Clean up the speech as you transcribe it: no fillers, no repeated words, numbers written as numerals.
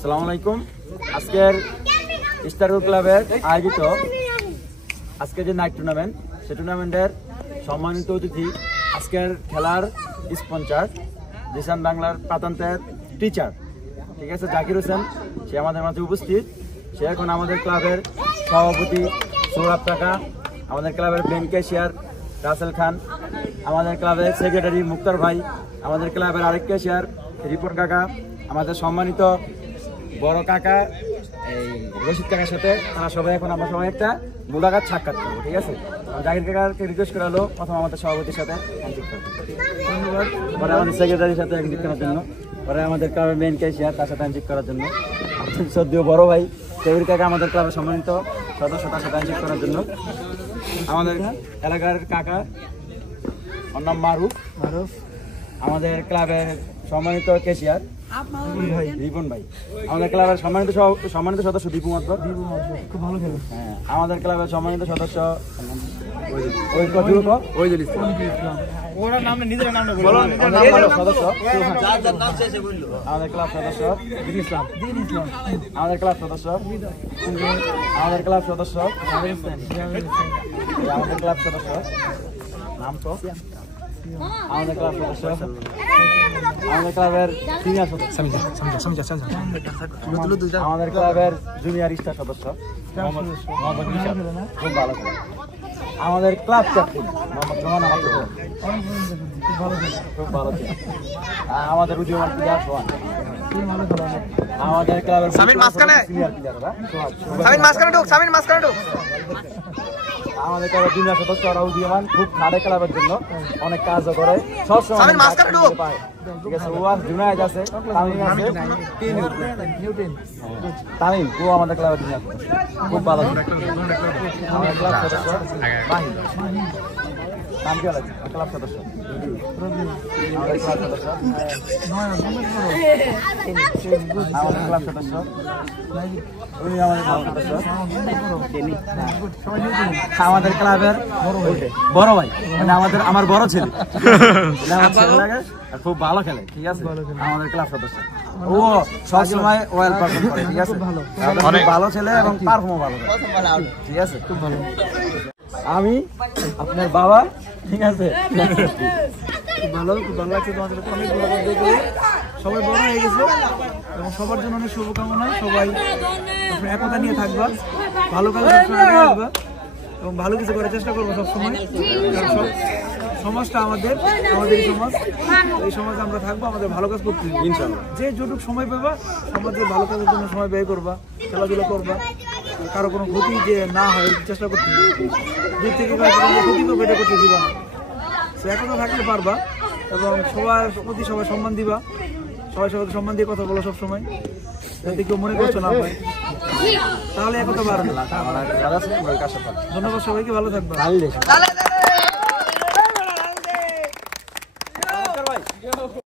আসসালামু আলাইকুম। আজকের স্টারগোল্ড ক্লাবের আয়োজিত আজকে যে নাইট টুর্নামেন্ট, সেই টুর্নামেন্টের সম্মানিত অতিথি, আজকের খেলার স্পন্সর জিসান বাংলার প্রান্তের টিচার, ঠিক আছে, জাকির হোসেন, সে আমাদের মাঝে উপস্থিত। সে এখন আমাদের ক্লাবের সভাপতি সৌরভ কাকা, আমাদের ক্লাবের ব্যাংক ক্যাশিয়ার রাসেল খান, আমাদের ক্লাবের সেক্রেটারি মুক্তার ভাই, আমাদের ক্লাবের আরেক ক্যাশিয়ার রিপন কাকা, আমাদের সম্মানিত বড় কাকা এই রশিদ কাকার সাথে, তারা সবাই এখন আমরা সবাই একটা মোলাকাত সাক্ষাৎ করবো, ঠিক আছে। জাকির কাকাকে রিকোয়েস্ট করা হলো প্রথম আমাদের সভাপতির সাথে হ্যান্ডশেক করতে, ধন্যবাদ। পরে আমাদের সেক্রেটারির সাথে হ্যান্ডশেক করার জন্য, পরে আমাদের ক্লাবের মেন ক্যাশিয়ার, তার সাথে হ্যান্ডশেক করার জন্য, সদ্যীয় বড় ভাই জাকির কাকা আমাদের ক্লাবের সম্মানিত সদস্য, তার সাথে হ্যান্ডশেক করার জন্য, আমাদের এলাকার কাকা ওর নাম মারুফ, আমাদের ক্লাবের সম্মানিত ক্যাশিয়ার রিপন ভাই, আমাদের ক্লাবের সম্মানিত সদস্য দীপু মাতবর, খুব ভালো খেলে। হ্যাঁ, আমাদের ক্লাবের সম্মানিত সদস্য আমাদের ক্লাব সদস্য আমাদের ক্লাব সদস্য আমাদের ক্লাব সদস্য আমাদের ক্লাব সদস্য নাম তো আমাদের ক্লাব সদস্য, আমাদের ক্লাবের সিনিয়র সদস্য, আমাদের ক্লাবের জুনিয়র স্টার সদস্য খুব ভালো খেলে। আমাদের ক্লাব ক্যাপ্টেন মোহাম্মদ রোমান, খুব ভালো খেলে। আমাদের উদীয়মান প্লেয়ার সোহান, আমাদের ক্লাবের সিনিয়র প্লেয়ার আমাদের ক্লাবের জুনিয়র সদস্য উদীয়মান, খুব খাটে ক্লাবের জন্য, অনেক কাজও করে, সবসময় পায়, ঠিক আছে। ও আর জুনায়েদ আছে, তামিম আছে, তামিম, ও আমাদের ক্লাবের জুনিয়র খুব ভালো। আমাদের ক্লাব সদস্য মাহিদ, নাম কি লাগে ক্লাব সদস্য, আমাদের ক্লাব সদস্য, আমাদের ক্লাব সদস্য, উনি আমাদের ক্লাব সদস্য, আমাদের ক্লাবের বড় ভাই, মানে আমার বড় ছেলে, খুব ভালো খেলে, ঠিক আছে। আমাদের ক্লাব সদস্য, ও সবসময় ওয়েল পারফর্ম করে, ঠিক আছে, অনেক ভালো ছেলে এবং পারফর্ম ভালো করে, ঠিক আছে, খুব ভালো। আমি আপনার বাবা, ঠিক আছে, খুব ভালো লাগছে তোমাদের সাথে, অনেক সবাই বড় হয়ে গেছে এবং সবার জন্য অনেক শুভকামনা। সবাই একতা নিয়ে থাকবা, ভালো কাজ থাকবা এবং ভালো কিছু করার চেষ্টা করবো সবসময়। সমাজটা আমাদেরই সমাজ, এই সমাজে আমরা থাকবো, আমাদের ভালো কাজ করতে হবে ইনশাআল্লাহ। যে যেটুকু সময় পাবা সমাজের ভালো কাজের জন্য সময় ব্যয় করবা, খেলাধুলা করবা, কারো কোনো ক্ষতি যে না হয় চেষ্টা করতে হবে, দূর থেকে ক্ষতি করবে এটা করতে দিবা না। সে একতা থাকলে পারবা এবং সবার প্রতি সবাই সম্মান দিবা, সবাইকে সম্মান দিয়ে কথা বলো সবসময়, যাতে কেউ মনে করছো না হয়, তাহলে একতা বাড়বে। ধন্যবাদ, সবাইকে ভালো থাকবা।